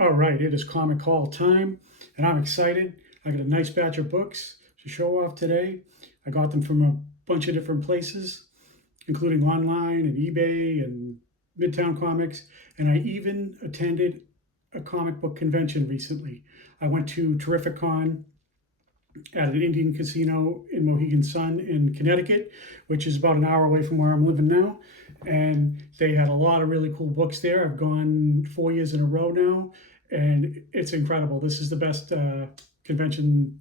All right, it is comic haul time, and I'm excited. I got a nice batch of books to show off today. I got them from a bunch of different places, including online and eBay and Midtown Comics, and I even attended a comic book convention recently. I went to Terrific Con at an Indian casino in Mohegan Sun in Connecticut, which is about an hour away from where I'm living now. And they had a lot of really cool books there. I've gone 4 years in a row now, and it's incredible. This is the best convention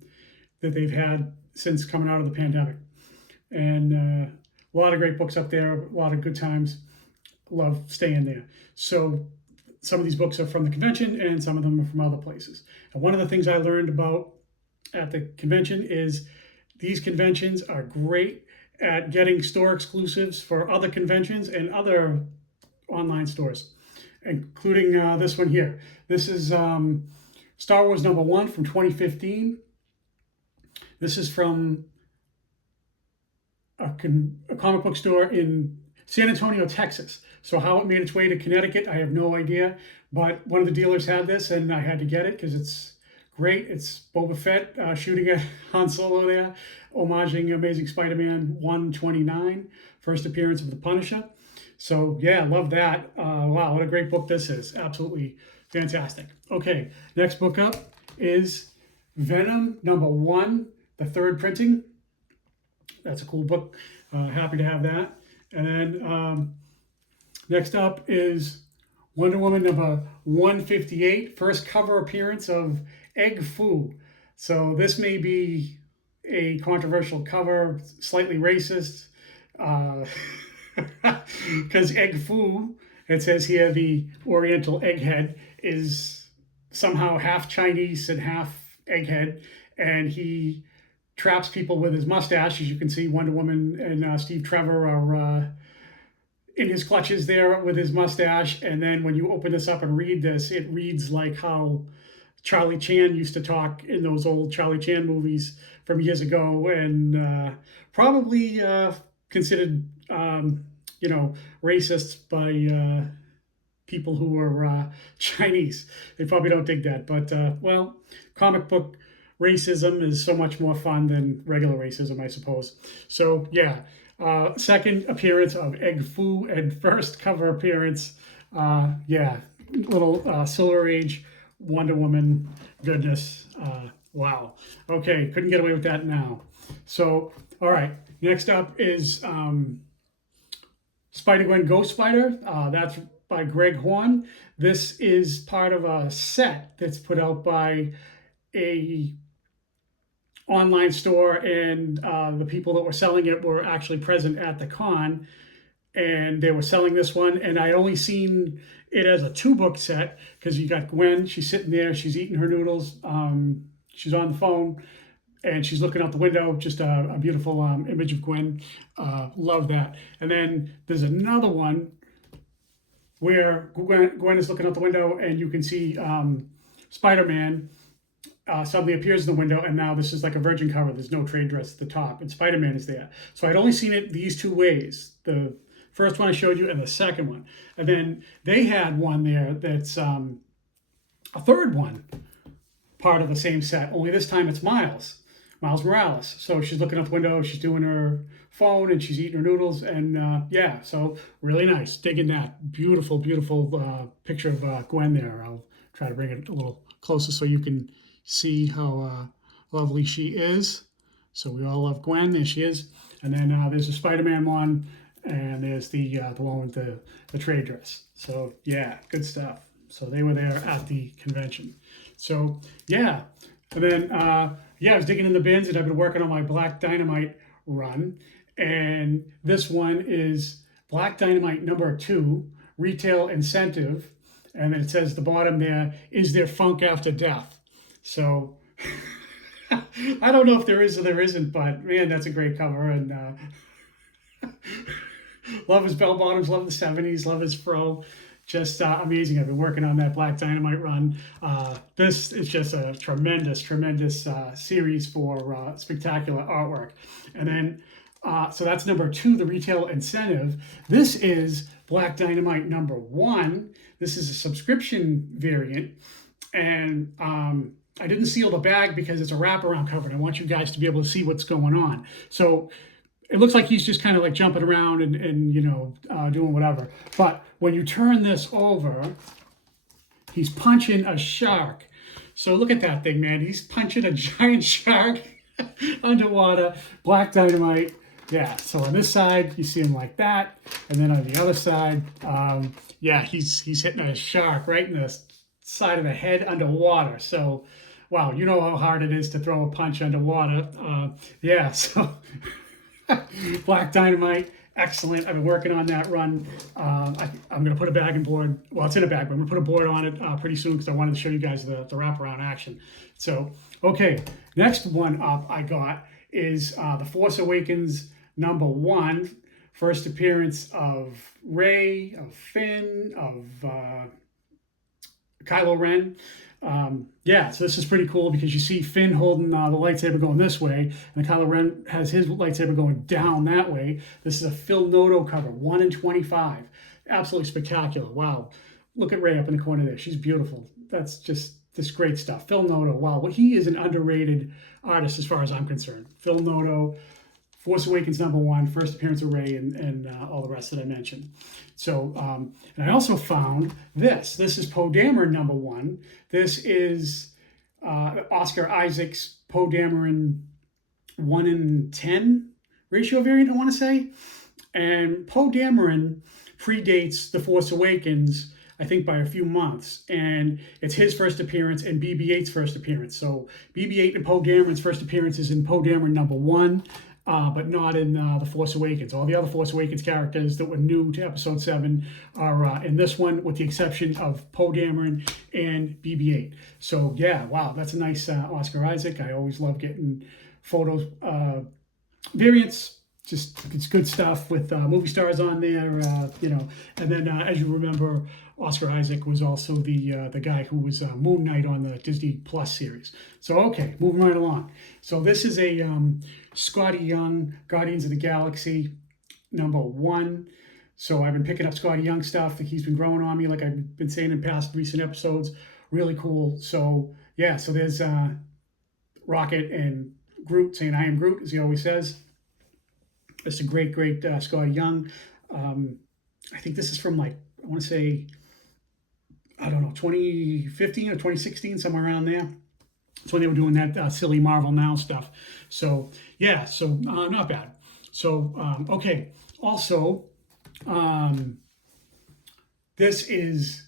that they've had since coming out of the pandemic. And a lot of great books up there, a lot of good times. Love staying there. So some of these books are from the convention and some of them are from other places. And one of the things I learned about at the convention is these conventions are great at getting store exclusives for other conventions and other online stores, including this one here. This is Star Wars #1 from 2015. This is from a comic book store in San Antonio, Texas. So how it made its way to Connecticut, I have no idea. But one of the dealers had this, and I had to get it because it's great. It's Boba Fett shooting at Han Solo there, homaging Amazing Spider-Man 129, first appearance of the Punisher. So yeah, love that. Wow, what a great book this is. Absolutely fantastic. Okay, next book up is Venom #1, the third printing. That's a cool book. Happy to have that. And then next up is Wonder Woman #158, first cover appearance of Egg Foo. So this may be a controversial cover, slightly racist, because Egg Foo, it says here, the Oriental egghead, is somehow half Chinese and half egghead, and he traps people with his mustache. As you can see, Wonder Woman and Steve Trevor are in his clutches there with his mustache. And then when you open this up and read this, it reads like how Charlie Chan used to talk in those old Charlie Chan movies from years ago, and probably considered, racist by people who are Chinese. They probably don't dig that, but well, comic book racism is so much more fun than regular racism, I suppose. So yeah, second appearance of Egg Foo and first cover appearance. Yeah, little Silver Age Wonder Woman goodness. Wow. Okay, couldn't get away with that now. So, all right, next up is Spider-Gwen Ghost Spider. That's by Greg Horn. This is part of a set that's put out by a online store, and the people that were selling it were actually present at the con, and they were selling this one, and I only seen it as a 2-book set because you got Gwen, she's sitting there, she's eating her noodles, she's on the phone, and she's looking out the window, just a beautiful image of Gwen. Love that. And then there's another one where Gwen is looking out the window and you can see Spider-Man suddenly appears in the window, and now this is like a virgin cover. There's no trade dress at the top, and Spider-Man is there. So I'd only seen it these 2 ways. The first one I showed you and the second one. And then they had one there that's a third one, part of the same set, only this time it's Miles Morales. So she's looking out the window, she's doing her phone, and she's eating her noodles, and yeah, so really nice. Digging that. Beautiful, beautiful picture of Gwen there. I'll try to bring it a little closer so you can see how lovely she is. So we all love Gwen. There she is. And then there's a Spider-Man one, and there's the one with the trade dress. So yeah, good stuff. So they were there at the convention. So yeah, and then yeah, I was digging in the bins, and I've been working on my Black Dynamite run, and this one is Black Dynamite #2, retail incentive, and then it says at the bottom there, is there funk after death? So I don't know if there is or there isn't, but man, that's a great cover, and love his bell bottoms, love the 70s, love his fro. Just amazing. I've been working on that Black Dynamite run. This is just a tremendous, tremendous series for spectacular artwork. And then, so that's #2, the retail incentive. This is Black Dynamite #1. This is a subscription variant. And I didn't seal the bag because it's a wraparound cover, and I want you guys to be able to see what's going on. So it looks like he's just kind of like jumping around and doing whatever. But when you turn this over, he's punching a shark. So look at that thing, man. He's punching a giant shark underwater. Black Dynamite. Yeah, so on this side, you see him like that. And then on the other side, yeah, he's hitting a shark right in the side of the head underwater. So, wow, you know how hard it is to throw a punch underwater. Yeah, so Black Dynamite, excellent. I've been working on that run. I'm going to put a bag and board. Well, it's in a bag, but I'm going to put a board on it pretty soon because I wanted to show you guys the wraparound action. So, okay, next one up I got is The Force Awakens #1. First appearance of Rey, of Finn, of Kylo Ren. Yeah, so this is pretty cool because you see Finn holding the lightsaber going this way, and Kylo Ren has his lightsaber going down that way. This is a Phil Noto cover, 1 in 25. Absolutely spectacular. Wow. Look at Rey up in the corner there. She's beautiful. That's just great stuff. Phil Noto, wow. Well, he is an underrated artist as far as I'm concerned. Phil Noto, Force Awakens #1, first appearance of Rey, and all the rest that I mentioned. So, and I also found this. This is Poe Dameron #1. This is Oscar Isaac's Poe Dameron 1 in 10 ratio variant, I want to say. And Poe Dameron predates The Force Awakens, I think, by a few months. And it's his first appearance and BB-8's first appearance. So BB-8 and Poe Dameron's first appearance is in Poe Dameron #1. But not in The Force Awakens. All the other Force Awakens characters that were new to Episode 7 are in this one, with the exception of Poe Dameron and BB-8. So, yeah, wow, that's a nice Oscar Isaac. I always love getting photos, variants. Just, it's good stuff with movie stars on there, And then, as you remember, Oscar Isaac was also the guy who was Moon Knight on the Disney Plus series. So, okay, moving right along. So this is a Scotty Young, Guardians of the Galaxy #1. So I've been picking up Scotty Young stuff that he's been growing on me, like I've been saying in past recent episodes. Really cool. So, yeah, so there's Rocket and Groot saying, "I am Groot," as he always says. It's a great Scotty Young. I think this is from, like, I want to say, I don't know, 2015 or 2016, somewhere around there. It's when they were doing that silly Marvel Now stuff. So, yeah, so not bad. So, okay. Also, this is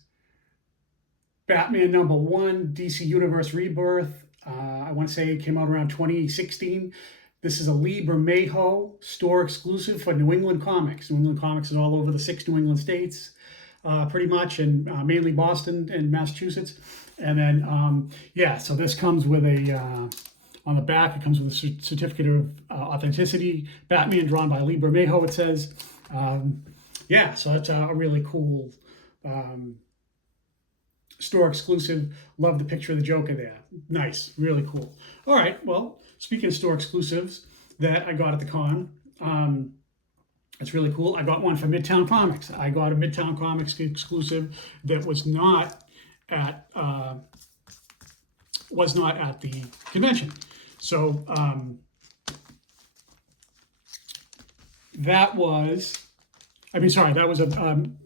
Batman #1, DC Universe Rebirth. I want to say it came out around 2016. This is a Lee Bermejo store exclusive for New England Comics. New England Comics is all over the 6 New England states, pretty much, and mainly Boston and Massachusetts. And then, yeah, so this comes with a, on the back, it comes with a certificate of authenticity. Batman drawn by Lee Bermejo, it says. Yeah, so that's a really cool store exclusive. Love the picture of the Joker there. Nice, really cool. All right, well, speaking of store exclusives that I got at the con, it's really cool. I got one from Midtown Comics. I got a Midtown Comics exclusive that was not at the convention. So that was a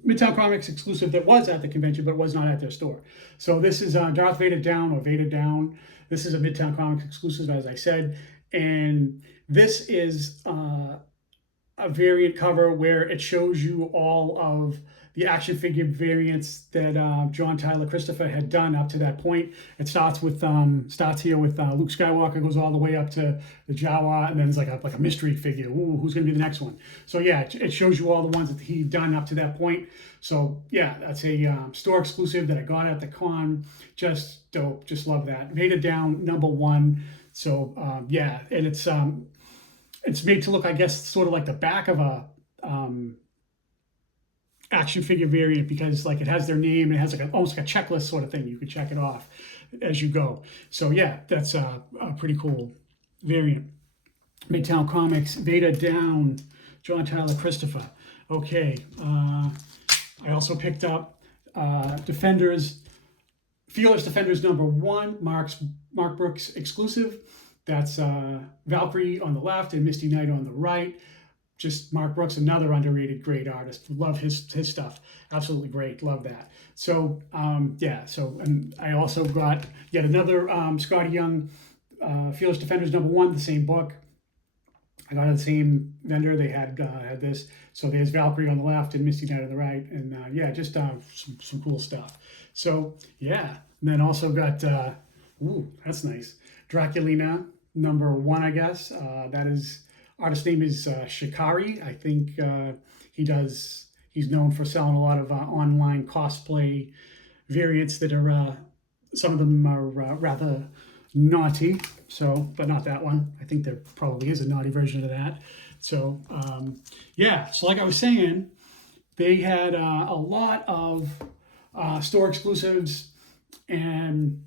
Midtown Comics exclusive that was at the convention, but was not at their store. So this is Darth Vader Down, or Vader Down. This is a Midtown Comics exclusive, as I said. And this is a variant cover where it shows you all of the action figure variants that John Tyler Christopher had done up to that point. It starts here with Luke Skywalker, goes all the way up to the Jawa, and then there's like a mystery figure. Ooh, who's going to be the next one? So yeah, it shows you all the ones that he'd done up to that point. So yeah, that's a store exclusive that I got at the con. Just dope. Just love that. Vader Down #1. So yeah, and it's made to look, I guess, sort of like the back of a action figure variant, because like it has their name and it has like almost like a checklist sort of thing. You can check it off as you go. So yeah, that's a pretty cool variant. Midtown Comics, Vader Down, John Tyler Christopher. Okay, I also picked up Defenders Fearless Defenders #1, Mark Brooks exclusive. That's Valkyrie on the left and Misty Knight on the right. Just Mark Brooks, another underrated great artist. Love his stuff. Absolutely great. Love that. So yeah. So, and I also got yet another Scotty Young Fearless Defenders #1, the same book. I got the same vendor. They had this. So there's Valkyrie on the left and Misty Knight on the right, and yeah, just some cool stuff. So yeah, and then also got ooh, that's nice. Draculina #1, I guess. That is artist name is Shikari. I think he's known for selling a lot of online cosplay variants that are some of them are rather naughty. So, but not that one. I think there probably is a naughty version of that. So yeah. So like I was saying, they had a lot of store exclusives and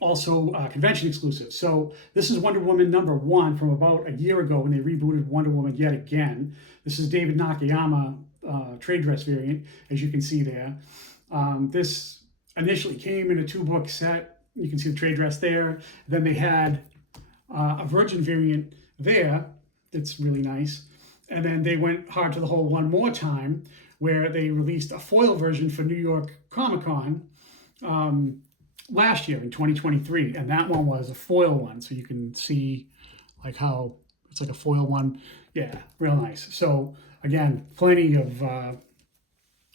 also convention exclusives. So this is Wonder Woman #1 from about a year ago when they rebooted Wonder Woman yet again. This is David Nakayama trade dress variant, as you can see there. This initially came in a 2-book set. You can see the trade dress there. Then they had a Virgin variant there that's really nice. And then they went hard to the hole one more time, where they released a foil version for New York Comic Con last year in 2023. And that one was a foil one. So you can see like how it's like a foil one. Yeah, real nice. So again, plenty of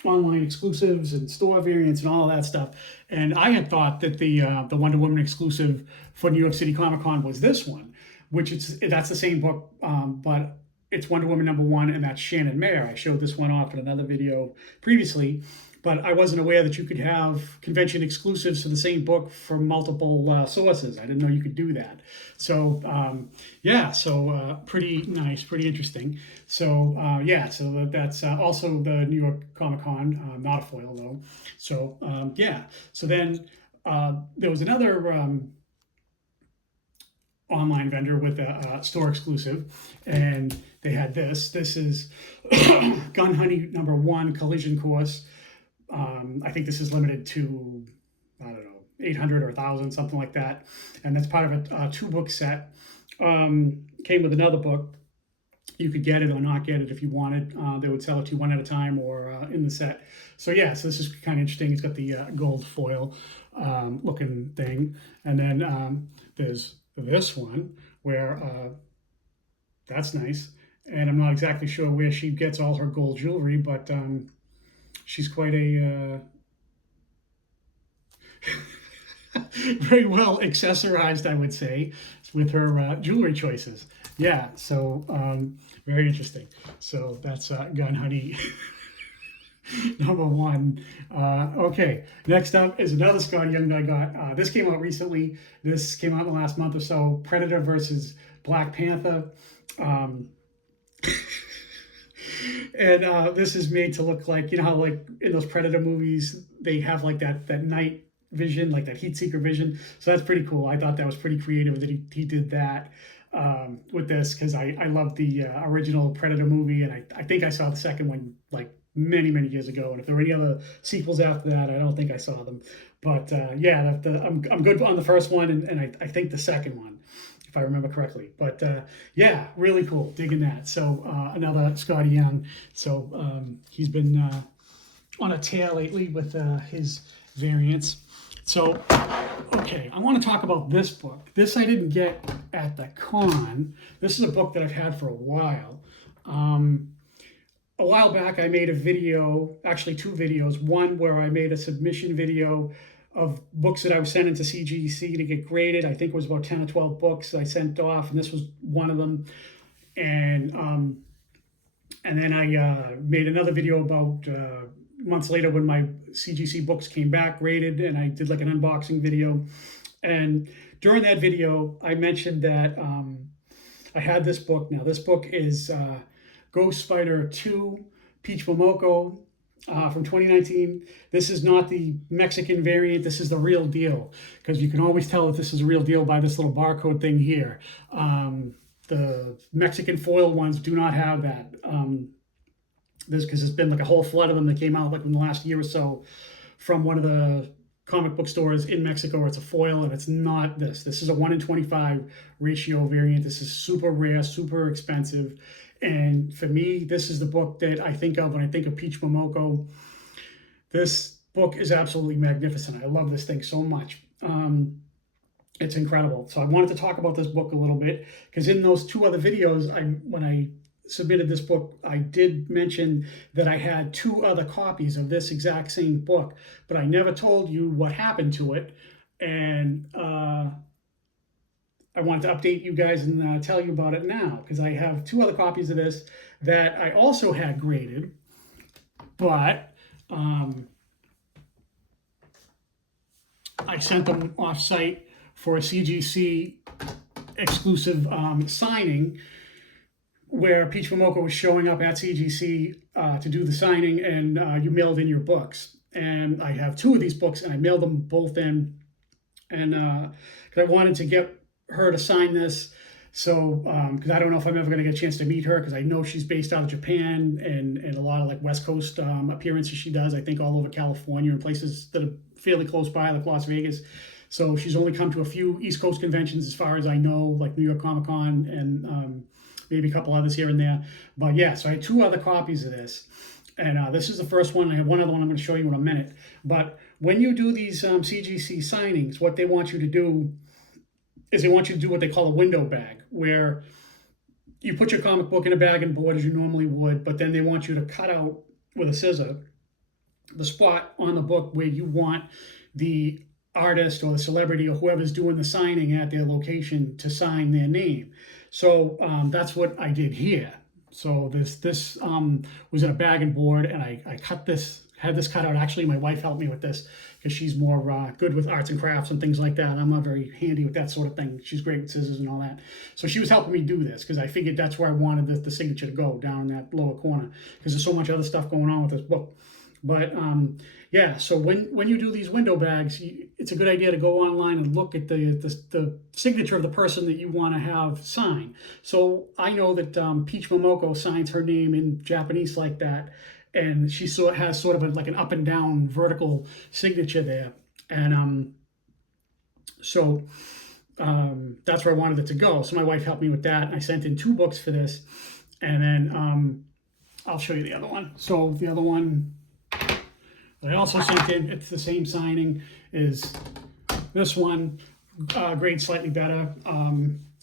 online exclusives and store variants and all that stuff. And I had thought that the Wonder Woman exclusive for New York City Comic Con was this one, which that's the same book, but it's Wonder Woman #1, and that's Shannon Mayer. I showed this one off in another video previously, but I wasn't aware that you could have convention exclusives to the same book from multiple sources. I didn't know you could do that. So yeah, so pretty nice, pretty interesting. So yeah, so that's also the New York Comic Con, not a foil though. So yeah, so then there was another online vendor with a store exclusive, and they had this. This is Gun Honey #1 Collision Course. I think this is limited to, I don't know, 800 or 1,000, something like that. And that's part of a 2-book set. Came with another book. You could get it or not get it if you wanted. They would sell it to you one at a time or in the set. So yeah, so this is kind of interesting. It's got the gold foil looking thing. And then there's this one where that's nice. And I'm not exactly sure where she gets all her gold jewelry, but she's quite a very well accessorized, I would say, with her jewelry choices. Yeah, so very interesting. So that's Gun Honey #1. Okay, next up is another Scotty Young that I got. This came out recently. This came out in the last month or so. Predator versus Black Panther. And this is made to look like, you know how like in those Predator movies, they have like that night vision, like that heat seeker vision. So that's pretty cool. I thought that was pretty creative that he did that with this, because I love the original Predator movie, and I think I saw the second one like many years ago. And if there were any other sequels after that, I don't think I saw them. But yeah, I'm good on the first one, and I think the second one, if I remember correctly. But yeah, really cool, digging that. So another Scotty Young. So he's been on a tear lately with his variants. So okay, I want to talk about this book. This I didn't get at the con. This is a book that I've had for a while. A while back, I made a video, actually 2 videos. One where I made a submission video of books that I was sending to CGC to get graded. I think it was about 10 or 12 books I sent off, and this was one of them. And then I made another video about months later when my CGC books came back graded, and I did like an unboxing video. And during that video, I mentioned that I had this book. Now, this book is Ghost Spider 2, Peach Momoko, from 2019. This is not the Mexican variant. This is the real deal, because you can always tell if this is a real deal by this little barcode thing here. The Mexican foil ones do not have that. This because there's been like a whole flood of them that came out like in the last year or so from one of the comic book stores in Mexico. It's a foil, and it's not this. This is a 1 in 25 ratio variant. This is super rare, super expensive. And for me, this is the book that I think of when I think of Peach Momoko. This book is absolutely magnificent. I love this thing so much. It's incredible. So I wanted to talk about this book a little bit because in those two other videos, when I submitted this book, I did mention that I had 2 other copies of this exact same book, but I never told you what happened to it. And I wanted to update you guys and tell you about it now because I have 2 other copies of this that I also had graded, but I sent them off site for a CGC exclusive signing where Peach Momoko was showing up at CGC to do the signing, and you mailed in your books. And I have 2 of these books, and I mailed them both in, and because I wanted to get her to sign this. So, because I don't know if I'm ever going to get a chance to meet her, because I know she's based out of Japan, and a lot of like West Coast appearances she does, I think all over California and places that are fairly close by, like Las Vegas. So she's only come to a few East Coast conventions as far as I know, like New York Comic Con and maybe a couple others here and there. But yeah, so I had 2 other copies of this. And this is the first one. I have one other one I'm going to show you in a minute. But when you do these CGC signings, what they want you to do is they want you to do what they call a window bag, where you put your comic book in a bag and board as you normally would, but then they want you to cut out with a scissor the spot on the book where you want the artist or the celebrity or whoever's doing the signing at their location to sign their name. So that's what I did here. So this was in a bag and board, and I cut this, had this cut out. Actually, my wife helped me with this because she's more good with arts and crafts and things like that. I'm not very handy with that sort of thing. She's great with scissors and all that. So she was helping me do this because I figured that's where I wanted the signature to go, down in that lower corner, because there's so much other stuff going on with this book. But yeah, so when you do these window bags, it's a good idea to go online and look at the signature of the person that you want to have sign. So I know that Peach Momoko signs her name in Japanese like that, and she has sort of like an up and down vertical signature there. And so that's where I wanted it to go. So my wife helped me with that, and I sent in 2 books for this. And then I'll show you the other one. So the other one I also sent in, it's the same signing, is this one, grade slightly better.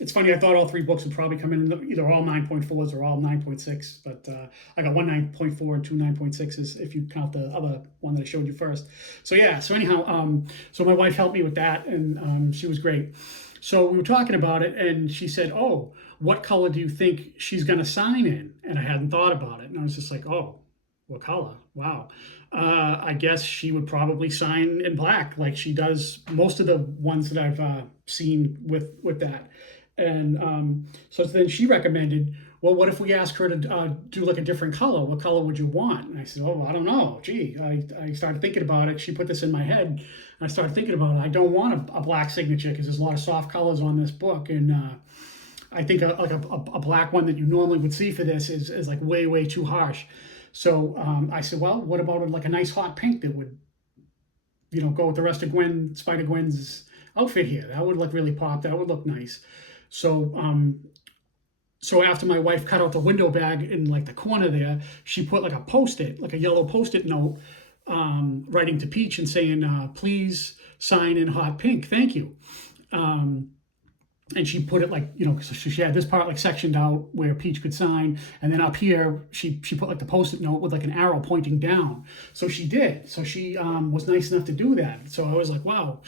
It's funny, I thought all 3 books would probably come in either all 9.4s or all 9.6, but I got one 9.4 and 2 9.6s if you count the other one that I showed you first. So yeah, so anyhow, so my wife helped me with that, and she was great. So we were talking about it, and she said, oh, what color do you think she's going to sign in? And I hadn't thought about it, and I was just like, oh, what color? Wow. I guess she would probably sign in black, like she does most of the ones that I've seen with that. And so then she recommended, well, what if we ask her to do like a different color? What color would you want? And I said, oh, I don't know. Gee, I started thinking about it. She put this in my head, and I started thinking about it. I don't want a black signature because there's a lot of soft colors on this book, and I think a black one that you normally would see for this is like way too harsh. So I said, well, what about like a nice hot pink that would, go with the rest of Spider-Gwen's outfit here? That would look really pop. That would look nice. So so after my wife cut out the window bag in like the corner there, she put like a Post-it, like a yellow Post-it note, writing to Peach and saying, please sign in hot pink. Thank you. And she put it like, so she had this part like sectioned out where Peach could sign. And then up here, she put like the Post-it note with like an arrow pointing down. So she did. So she was nice enough to do that. So I was like, wow.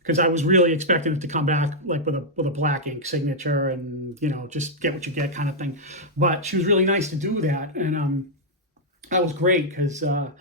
Because I was really expecting it to come back like with a black ink signature and, just get what you get kind of thing. But she was really nice to do that. And that was great because, I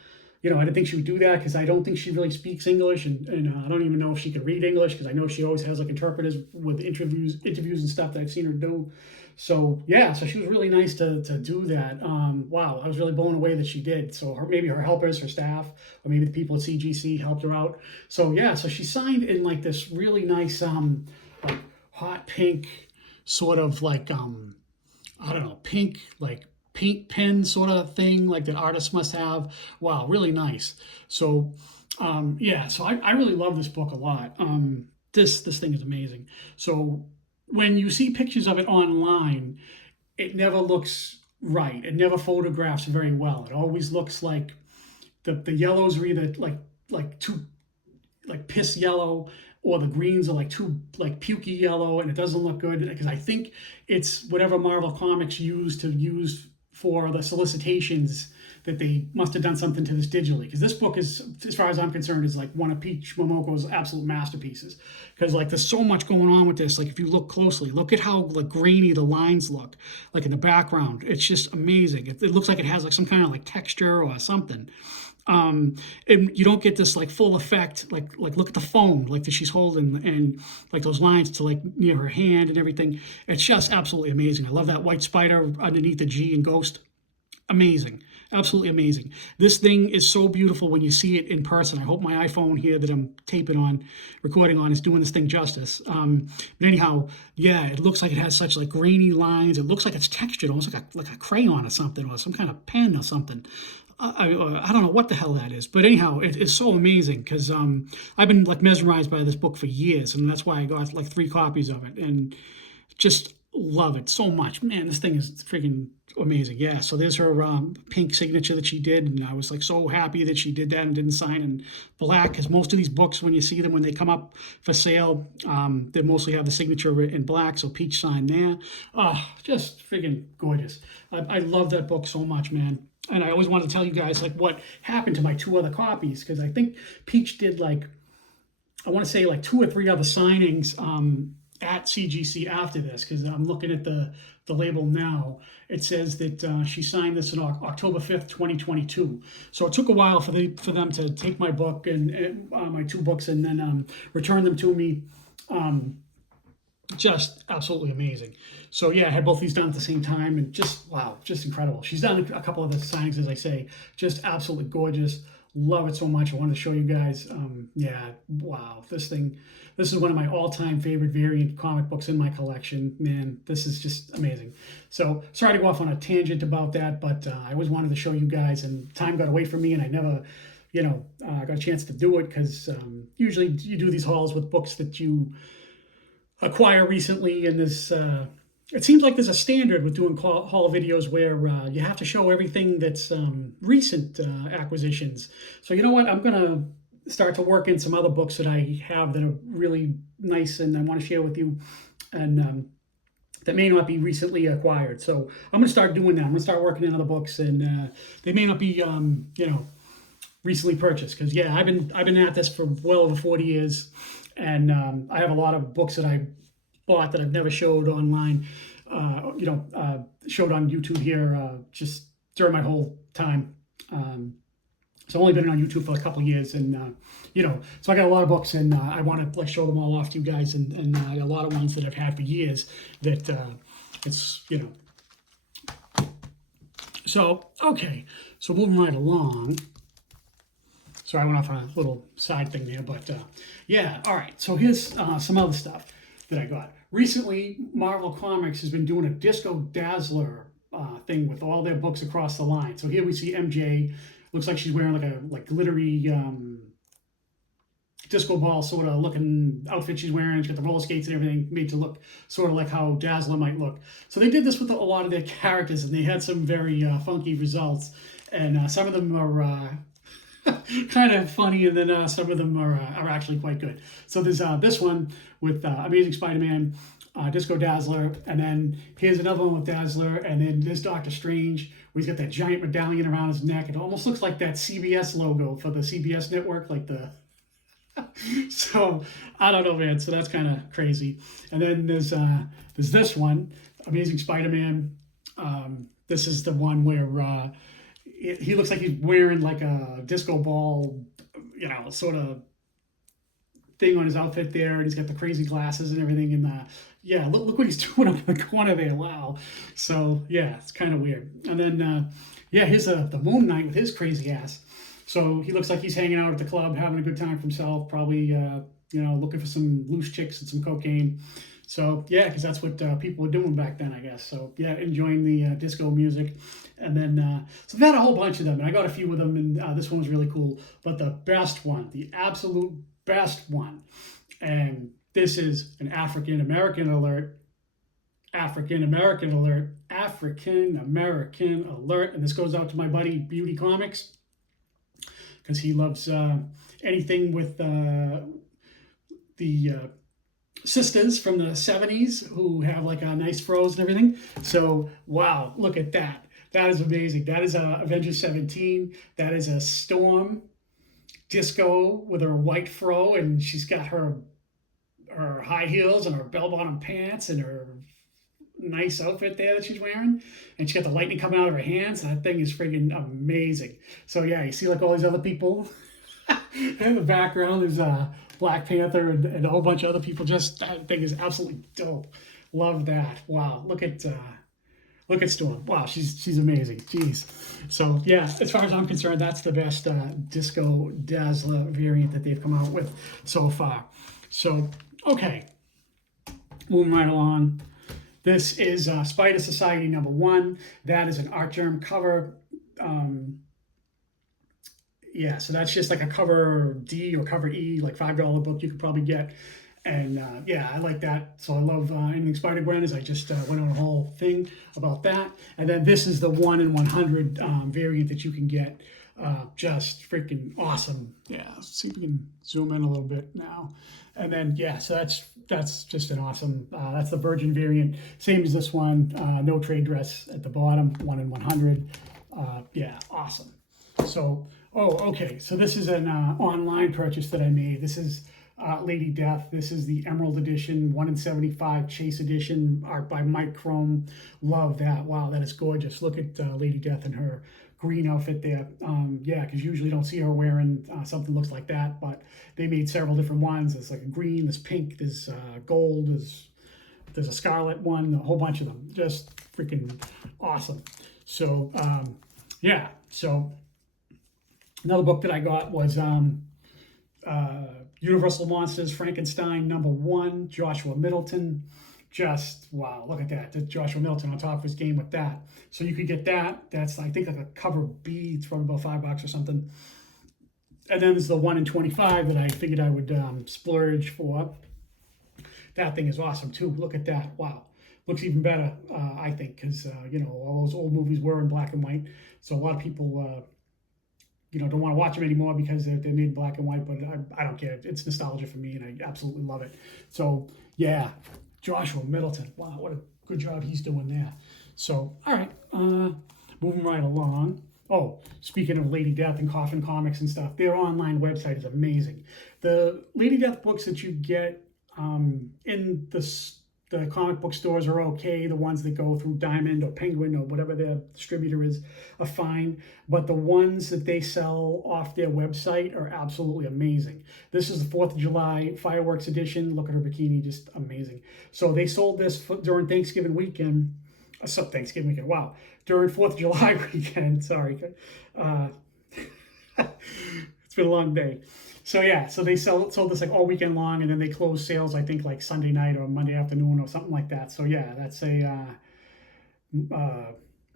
didn't think she would do that because I don't think she really speaks English, and I don't even know if she could read English because I know she always has like interpreters with interviews and stuff that I've seen her do. So yeah, so she was really nice to do that. Wow, I was really blown away that she did. So maybe her helpers, her staff, or maybe the people at CGC helped her out. So yeah, so she signed in like this really nice like hot pink sort of like I don't know, pink like paint pen sort of thing like that artists must have. Wow, really nice. So Yeah, so I really love this book a lot. This thing is amazing. So when you see pictures of it online, it never looks right. It never photographs very well. It always looks like the yellows are either like too like piss yellow, or the greens are like too like pukey yellow, and it doesn't look good because I think it's whatever Marvel Comics use for the solicitations, that they must have done something to this digitally, because this book is, as far as I'm concerned, is like one of Peach Momoko's absolute masterpieces, because like there's so much going on with this. Like if you look closely, look at how like grainy the lines look like in the background. It's just amazing. It looks like it has like some kind of like texture or something. And you don't get this like full effect. Like look at the phone like that she's holding, and like those lines to like near her hand and everything. It's just absolutely amazing. I love that white spider underneath the G and Ghost. Amazing, absolutely amazing. This thing is so beautiful when you see it in person. I hope my iPhone here that I'm taping on, recording on, is doing this thing justice. But anyhow, yeah, it looks like it has such like grainy lines. It looks like it's textured, almost like a crayon or something, or some kind of pen or something. I don't know what the hell that is, but anyhow, it's so amazing because I've been like mesmerized by this book for years, and that's why I got like 3 copies of it, and just love it so much. Man, this thing is freaking amazing. Yeah, so there's her pink signature that she did, and I was like so happy that she did that and didn't sign in black, because most of these books, when you see them when they come up for sale, they mostly have the signature in black. So Peach signed there. Just freaking gorgeous. I love that book so much, man. And I always wanted to tell you guys like what happened to my 2 other copies, because I think Peach did like, I want to say like 2 or 3 other signings at CGC after this, because I'm looking at the label now. It says that she signed this on October 5th, 2022. So it took a while for them to take my book and my 2 books and then return them to me. Just absolutely amazing. So yeah, I had both these done at the same time, and just wow, just incredible. She's done a couple of the signings, as I say, just absolutely gorgeous. Love it so much. I wanted to show you guys. Yeah, wow, this is one of my all-time favorite variant comic books in my collection. Man, this is just amazing. So sorry to go off on a tangent about that, but I always wanted to show you guys, and time got away from me, and I never, got a chance to do it, because usually you do these hauls with books that you acquire recently, and this it seems like there's a standard with doing haul videos where you have to show everything that's recent acquisitions. So you know what, I'm gonna start to work in some other books that I have that are really nice and I want to share with you, and that may not be recently acquired. So I'm gonna start doing that. I'm gonna start working in other books, and they may not be recently purchased, because yeah, I've been at this for well over 40 years, and I have a lot of books that I bought that I've never showed online, showed on YouTube here, just during my whole time. So I've only been on YouTube for a couple of years, and so I got a lot of books, and I want to like show them all off to you guys, and a lot of ones that I've had for years that it's So okay, so moving right along. Sorry, I went off on a little side thing there, but yeah, all right. So here's some other stuff that I got. Recently, Marvel Comics has been doing a Disco Dazzler thing with all their books across the line. So here we see MJ. Looks like she's wearing like glittery disco ball sort of looking outfit she's wearing. She's got the roller skates and everything made to look sort of like how Dazzler might look. So they did this with a lot of their characters, and they had some very funky results. And some of them are kind of funny, and then some of them are actually quite good. So there's this one with Amazing Spider-Man, Disco Dazzler, and then here's another one with Dazzler, and then there's Doctor Strange, where he's got that giant medallion around his neck. It almost looks like that CBS logo for the CBS network, like the... So I don't know, man. So that's kind of crazy. And then there's this one, Amazing Spider-Man. This is the one where he looks like he's wearing like a disco ball, sort of thing on his outfit there, and he's got the crazy glasses and everything. And yeah, look what he's doing up in the corner there. Wow. So yeah, it's kind of weird. And then yeah, here's the Moon Knight with his crazy ass. So he looks like he's hanging out at the club, having a good time for himself, probably looking for some loose chicks and some cocaine. So yeah, because that's what people were doing back then, I guess. So yeah, enjoying the disco music, and then so I've had a whole bunch of them, and I got a few of them, and this one was really cool. But the best one, the absolute best one, and this is an African American alert. African American alert. African American alert. And this goes out to my buddy Beauty Comics because he loves anything with the sisters from the 70s who have like a nice froze and everything. So, wow, look at that. That is amazing. That is Avengers 17. That is a Storm disco with her white fro, and she's got her high heels and her bell bottom pants and her nice outfit there that she's wearing, and she got the lightning coming out of her hands. That thing is freaking amazing. So yeah, you see like all these other people in the background. There's Black Panther and a whole bunch of other people. Just that thing is absolutely dope. Love that. Wow, look at Storm. Wow, she's amazing. Jeez. So yeah, as far as I'm concerned, that's the best Disco Dazzler variant that they've come out with so far. So okay, moving right along. This is Spider Society #1. That is an Art Germ cover. Yeah, so that's just like a cover D or cover E, like $5 book you could probably get. And yeah, I like that. So I love anything Spider-Gwen. As I just went on a whole thing about that. And then this is the 1 in 100 variant that you can get. Just freaking awesome. Yeah, let's see if we can zoom in a little bit now. And then yeah, so that's just an awesome. That's the Virgin variant, same as this one. No trade dress at the bottom. 1 in 100. Yeah, awesome. So okay. So this is an online purchase that I made. This is Lady Death. This is the Emerald Edition, 1 in 75 Chase Edition, art by Mike Crome. Love that. Wow, that is gorgeous. Look at Lady Death in her green outfit there. Yeah, because usually you don't see her wearing something that looks like that, but they made several different ones. There's like a green, there's pink, there's gold, there's a scarlet one, a whole bunch of them. Just freaking awesome. So yeah, so another book that I got was Universal Monsters Frankenstein #1, Joshua Middleton. Just wow, look at that. Joshua Middleton on top of his game with that. So you could get that. That's I think like a cover B. It's probably about $5 or something. And then there's the 1 in 25 that I figured I would splurge for. That thing is awesome too. Look at that. Wow, looks even better I think because you know all those old movies were in black and white. So a lot of people. You know, don't want to watch them anymore because they're made in black and white, but I don't care. It's nostalgia for me, and I absolutely love it. So, yeah, Joshua Middleton. Wow, what a good job he's doing there. So, all right, moving right along. Oh, speaking of Lady Death and Coffin Comics and stuff, their online website is amazing. The Lady Death books that you get in the comic book stores are okay. The ones that go through Diamond or Penguin or whatever their distributor is are fine. But the ones that they sell off their website are absolutely amazing. This is the 4th of July fireworks edition. Look at her bikini, just amazing. So they sold this during Thanksgiving weekend. Thanksgiving weekend, wow. During 4th of July weekend, sorry. It's been a long day. So yeah, so they sold this like all weekend long, and then they close sales I think like Sunday night or Monday afternoon or something like that. So yeah, that's a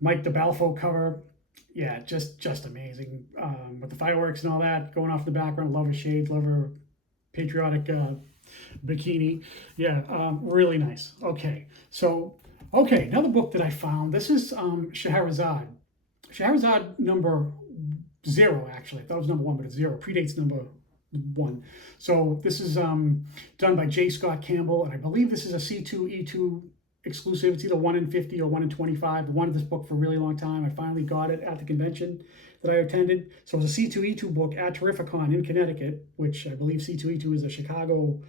Mike DeBalfo cover. Yeah, just amazing with the fireworks and all that going off in the background. Love her shades, love her patriotic bikini. Yeah, really nice. Okay, so another book that I found. This is Scheherazade. Scheherazade #0 actually. I thought it was #1, but it's 0. Predates #1. So this is done by J. Scott Campbell, and I believe this is a C2E2 exclusive. It's either 1 in 50 or 1 in 25. I wanted this book for a really long time. I finally got it at the convention that I attended. So it was a C2E2 book at Terrificon in Connecticut, which I believe C2E2 is a Chicago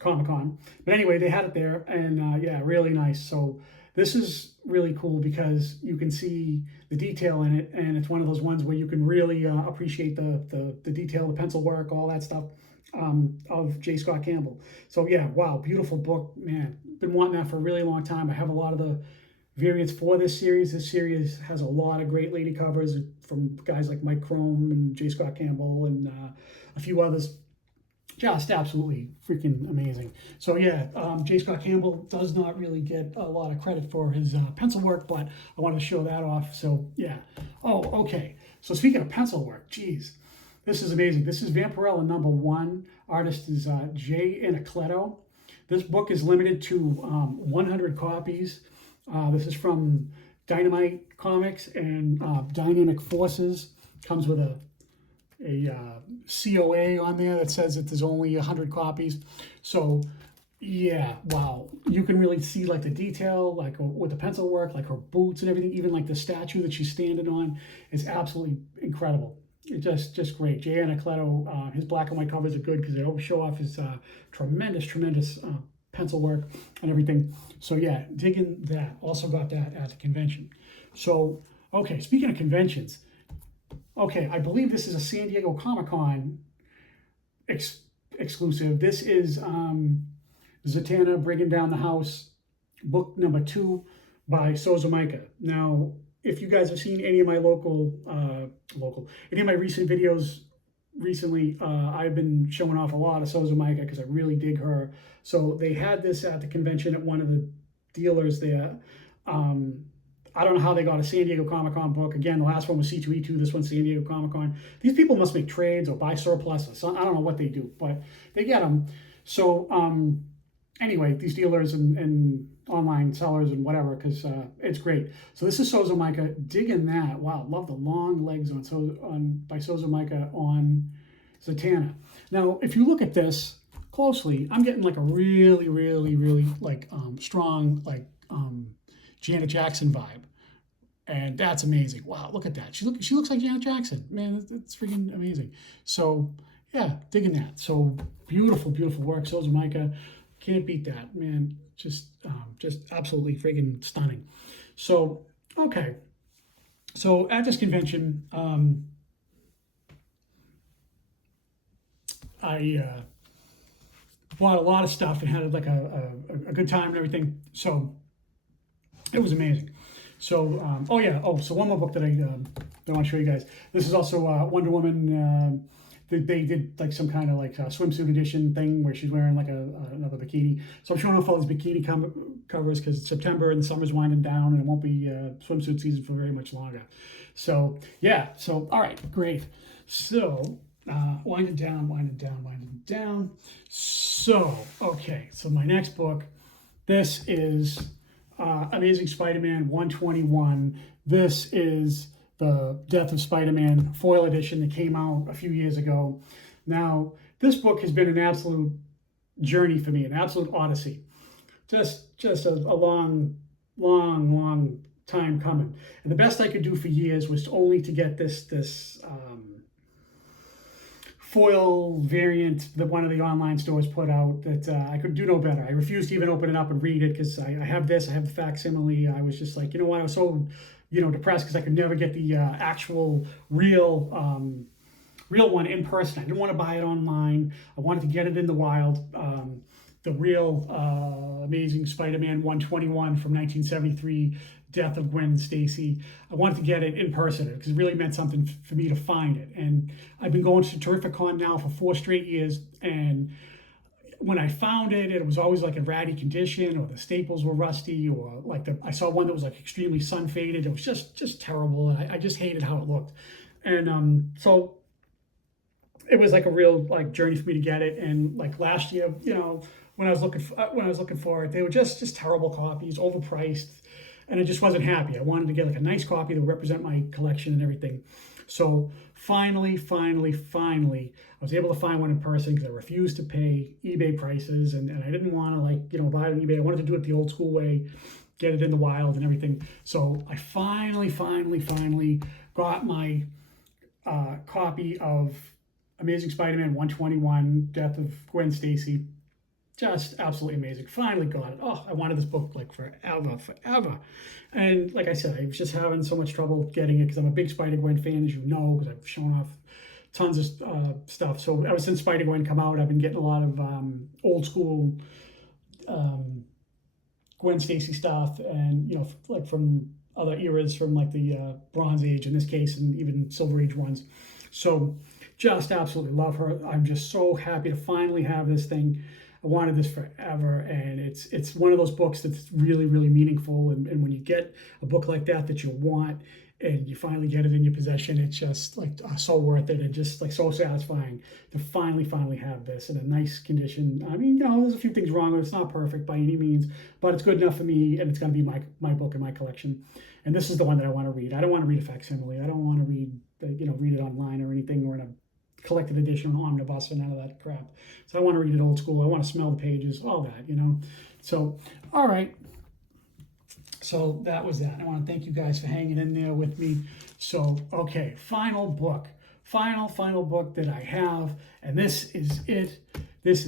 Comic-Con. But anyway, they had it there, and yeah, really nice. So this is really cool because you can see the detail in it, and it's one of those ones where you can really appreciate the detail, the pencil work, all that stuff of J. Scott Campbell. So yeah, wow, beautiful book, man. Been wanting that for a really long time. I have a lot of the variants for this series. This series has a lot of great lady covers from guys like Mike Crome and J. Scott Campbell and a few others. just absolutely freaking amazing. So yeah, J. Scott Campbell does not really get a lot of credit for his pencil work, but I wanted to show that off. So yeah. Oh, okay. So speaking of pencil work, geez, this is amazing. This is Vampirella #1. Artist is Jay Anacleto. This book is limited to 100 copies. This is from Dynamite Comics and Dynamic Forces. Comes with a COA on there that says that there's only 100 copies. So yeah, wow, you can really see like the detail, like with the pencil work, like her boots and everything, even like the statue that she's standing on is absolutely incredible. It's just great. Jay Anacleto, his black and white covers are good because they always show off his tremendous pencil work and everything. So yeah, digging that. Also got that at the convention. So okay, speaking of conventions, okay, I believe this is a San Diego Comic-Con exclusive. This is Zatanna Bringing Down the House, book #2 by Sozomaika. Now, if you guys have seen any of my any of my recent videos recently, I've been showing off a lot of Sozomaika because I really dig her. So they had this at the convention at one of the dealers there. I don't know how they got a San Diego Comic-Con book. Again, the last one was C2E2, this one's San Diego Comic-Con. These people must make trades or buy surplus. Or something. I don't know what they do, but they get them. So anyway, these dealers and online sellers and whatever, because it's great. So this is Sozomaika, digging that. Wow, love the long legs by Sozomaika on Zatanna. Now, if you look at this closely, I'm getting like a really like strong like Janet Jackson vibe. And that's amazing. Wow, look at that. She looks like Janet Jackson. Man, it's freaking amazing. So yeah, digging that. So beautiful work. Sozomaika, can't beat that, man. Just absolutely freaking stunning. So okay, so at this convention, I bought a lot of stuff and had like a good time and everything. So it was amazing. So, oh yeah, so one more book that I want to show you guys. This is also Wonder Woman. They did like some kind of like swimsuit edition thing where she's wearing like another bikini. So I'm showing off all these bikini covers because it's September and the summer's winding down and it won't be swimsuit season for very much longer. So yeah, so all right, great. So winding down. So okay, so my next book, this is Amazing Spider-Man 121. This is the Death of Spider-Man foil edition that came out a few years ago. Now, this book has been an absolute journey for me, an absolute odyssey. Just a long time coming. And the best I could do for years was only to get this foil variant that one of the online stores put out that I could do no better. I refused to even open it up and read it because I have this, I have the facsimile. I was just like, you know what, I was so, depressed because I could never get the actual real one in person. I didn't want to buy it online. I wanted to get it in the wild. The real Amazing Spider-Man 121 from 1973, Death of Gwen Stacy. I wanted to get it in person because it really meant something for me to find it. And I've been going to Terrificon now for 4 straight years. And when I found it, it was always like in ratty condition, or the staples were rusty, or like I saw one that was like extremely sun faded. It was just terrible. And I just hated how it looked. And so it was like a real like journey for me to get it. And like last year, when I was looking for it, they were just terrible copies, overpriced, and I just wasn't happy. I wanted to get like a nice copy that would represent my collection and everything. So finally, I was able to find one in person because I refused to pay eBay prices, and I didn't want to buy it on eBay. I wanted to do it the old school way, get it in the wild and everything. So I finally got my copy of Amazing Spider-Man 121, Death of Gwen Stacy. Just absolutely amazing. Finally got it. Oh, I wanted this book like forever. And like I said, I was just having so much trouble getting it because I'm a big Spider-Gwen fan, as you know, because I've shown off tons of stuff. So ever since Spider-Gwen come out, I've been getting a lot of old school Gwen Stacy stuff, and like from other eras, from like the Bronze Age in this case, and even Silver Age ones. So Just absolutely love her. I'm just so happy to finally have this thing. I wanted this forever, and it's one of those books that's really, really meaningful. And when you get a book like that you want, and you finally get it in your possession, it's just like so worth it, and just like so satisfying to finally have this in a nice condition. I mean, there's a few things wrong with it. It's not perfect by any means, but it's good enough for me, and it's going to be my book in my collection. And this is the one that I want to read. I don't want to read a facsimile. I don't want to read read it online or anything, or in a collected edition or omnibus or none of that crap. So I want to read it old school. I want to smell the pages, all that. So, all right. So that was that. I want to thank you guys for hanging in there with me. So, okay, final book that I have, and this is it. This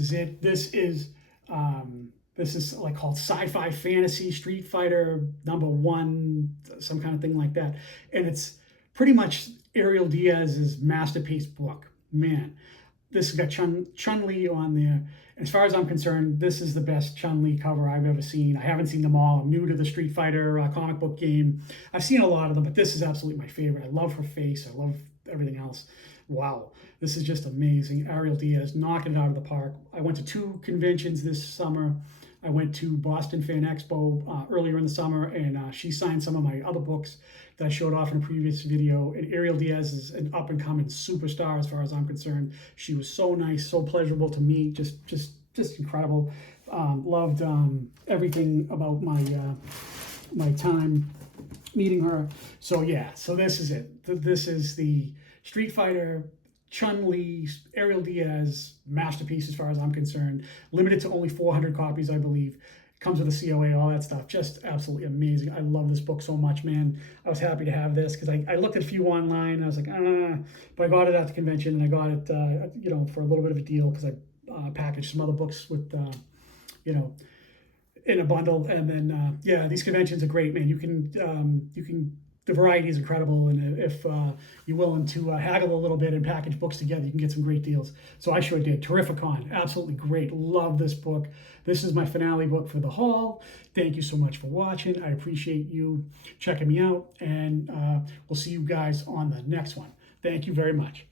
is like called Sci-Fi Fantasy Street Fighter #1, some kind of thing like that. And it's pretty much Ariel Diaz's masterpiece book. Man, this has got Chun-Li on there. And as far as I'm concerned, this is the best Chun-Li cover I've ever seen. I haven't seen them all. I'm new to the Street Fighter comic book game. I've seen a lot of them, but this is absolutely my favorite. I love her face. I love everything else. Wow, this is just amazing. Ariel Diaz knocking it out of the park. I went to 2 conventions this summer. I went to Boston Fan Expo earlier in the summer, and she signed some of my other books that I showed off in a previous video. And Ariel Diaz is an up-and-coming superstar as far as I'm concerned. She was so nice, so pleasurable to meet, just incredible. Loved everything about my time meeting her. So yeah, so this is it. This is the Street Fighter Chun-Li, Ariel Diaz masterpiece as far as I'm concerned. Limited to only 400 copies, I believe. Comes with a COA, all that stuff. Just absolutely amazing. I love this book so much, man. I was happy to have this because I looked at a few online. And I was like, but I got it at the convention, and I got it, for a little bit of a deal because I packaged some other books with, in a bundle. And then, these conventions are great, man. You can. The variety is incredible, and if you're willing to haggle a little bit and package books together, you can get some great deals. So I sure did. Terrificon, absolutely great. Love this book. This is my finale book for the haul. Thank you so much for watching. I appreciate you checking me out, and we'll see you guys on the next one. Thank you very much.